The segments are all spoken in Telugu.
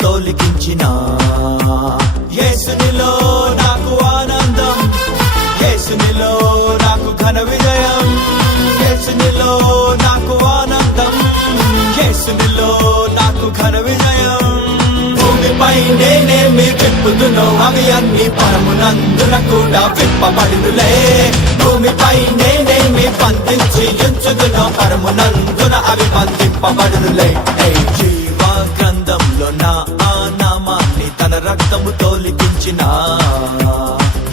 తోలికించిన యేసునిలో నాకు ఆనందం, యేసునిలో నాకు ఘన విజయం, యేసునిలో నాకు ఆనందం, యేసునిలో నాకు ఘన విజయం. భూమిపై నేనేమి విప్పుదునో అవి అన్ని పరమునందున కూడా విప్పబడునులే. భూమిపై నేనేమి బంధించి ఉంచుదునో పరమునందున అవి బంధింపబడునులే. జీవ గ్రంథంలో నా ఆ నామాన్ని తన రక్తముతో లిఖించిన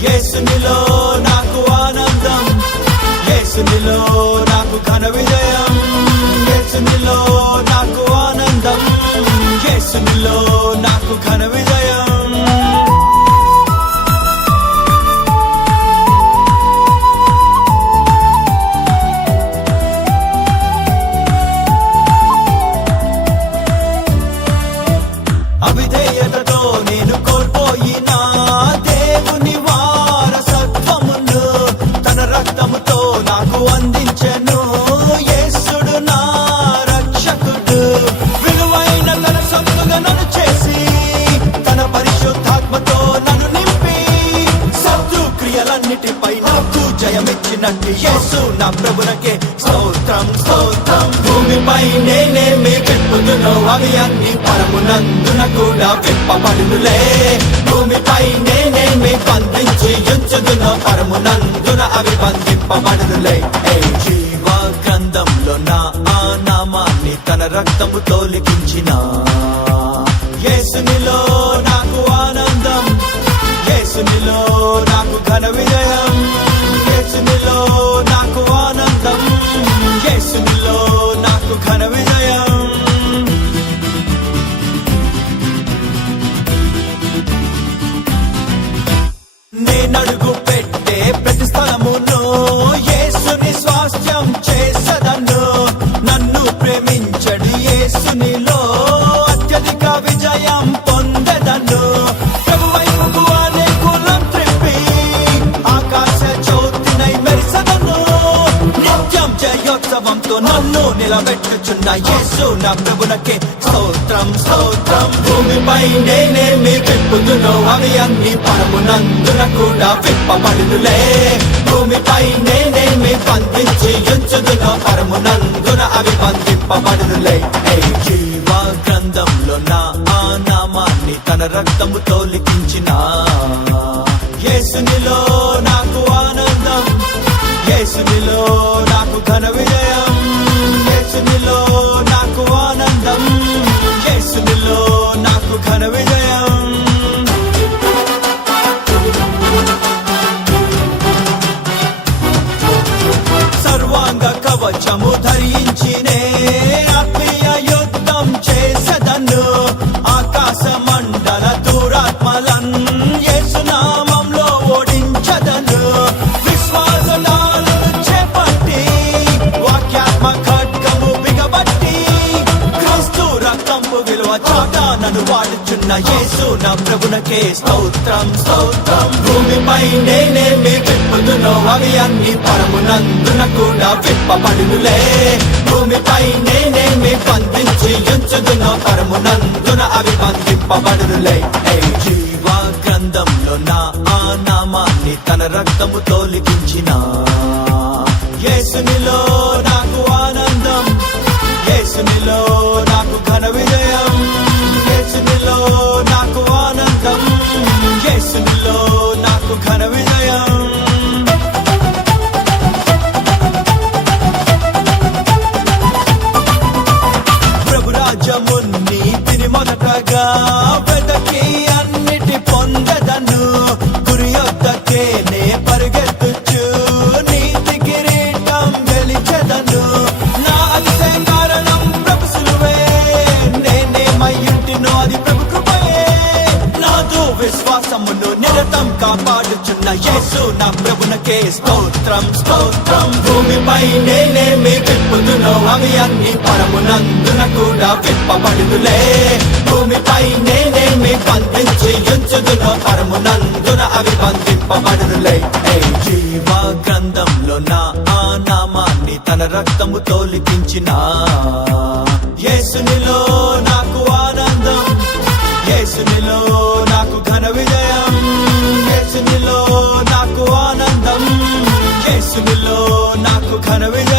యేసునిలో నాకు ఆనందం, యేసునిలో నాకు ఘన విజయం, యేసునిలో నాకు ఆనందం, యేసునిలో నాకు ఘన విజయం. అవిధేయతతో నేను కోల్పోయిన దేవుని వారసత్వమును తన రక్తముతో నాకు అందించెను యేసుడు నా రక్షకుడు. విలువైన తన సొత్తుగా నన్ను చేసి తన పరిశుద్ధాత్మతో నన్ను నింపి శత్రు క్రియలన్నిటిపై నాకు జయమిచ్చినట్టు యేసు నా ప్రభునకే స్తోత్రం స్తోత్రం. భూమిపై నేనేమి విప్పుదునో అవి అన్ని పరమునందున కూడా విప్పబడునులే. భూమిపై నేనేమి బంధించి ఉంచుదునో పరమునందున అవి బంధింపబడునులే. జీవ గ్రంథంలో నా ఆ నామాన్ని తన రక్తముతో లిఖించిన యేసునిలో నాకు ఆనందం, యేసునిలో నాకు ఘన విజయం, యేసునిలో నాకు ఆనందం, యేసునిలో నాకు ఘన విజయం. నేనడుగు పెట్టే ప్రతి స్థలమును యేసుని స్వాస్థ్యం చేసదను. నన్ను ప్రేమించడు యేసునిలో అత్యధిక విజయం పొందెదను. ప్రభువైపుకు అనేకులం త్రిప్పి ఆకాశ జ్యోతినై మెరిసెదను. నిత్యం జయోత్సవంతో నన్ను నిలబెట్టుచున్న యేసు నా ప్రభునకే స్తోత్రం స్తోత్రం. భూమిపై నేనేమి విప్పుదునో అవి అన్ని పరమునందున కూడా విప్పబడునులే. భూమిపై నేనేమి బంధించి ఉంచుదునో పరమునందున అవి బంధింపబడునులే. జీవ గ్రంథంలో నా ఆ నామాన్ని తన రక్తముతో లిఖించిన యేసునిలో నాకు ఆనందం, యేసునిలో నాకు ఘన విజయం, యేసునిలో నాకు ఆనందం, యేసునిలో నాకు ఘన విజయం. సర్వాంగ కవచము ధరించినే ఆత్మీయ యుద్ధం చేసెదను. ఆకాశ మండల దురాత్మలన్ యేసునామంలో ఓడించదను. విశ్వాసనాలను చేపట్టి వాక్యాత్మ ఖడ్గము బిగబట్టి క్రీస్తు రక్తంపు విలువ చాట నన్ను వాడుచున్న యేసు నా ప్రభునకే స్తోత్రం స్తోత్రం. భూమిపై నేనేమి విప్పుదునో అవి అన్ని పరమునందున కూడా విప్పబడునులే. భూమిపై నేనేమి బంధించి ఉంచుదునో పరమునందున అవి బంధింపబడునులే. జీవ గ్రంథంలో నా ఆ నామాన్ని తన రక్తముతో లిఖించిన యేసునిలో నాకు ఆనందం, యేసునిలో నాకు ఘన విజయం, యేసునిలో నాకు ఆనందం, యేసునిలో నాకు ఘన విజయం. ప్రభురాజ్యమున్ని తిని మొదటగా వెదకి అన్నిటి పొందెదను. గురి యొద్దకే నే పరిగెత్తుచు నీతి కిరీటం గెలిచెదను. నా అతిశయ కారణం ప్రభు సిలువే, నేనేమయ్యుంటినో అది ప్రభు కృపయే. నాదు విశ్వాసమును నిరతం కాపాడుచున్న యేసు నా ప్రభునకే స్తోత్రం స్తోత్రం. భూమిపై నేనేమి విప్పుదునో అవి అన్ని పరమునందున కూడా విప్పబడునులే. భూమిపై నేనేమి బంధించి ఉంచుదునో పరమునందున అవి బంధింపబడునులే. జీవ గ్రంథంలో నా ఆ నామాన్ని తన రక్తముతో లిఖించిన యేసునిలో నాకు ఆనందం, నాకు ఘన విజయం, యేసునిలో నాకు ఆనందం, యేసునిలో నాకు ఘన విజయం.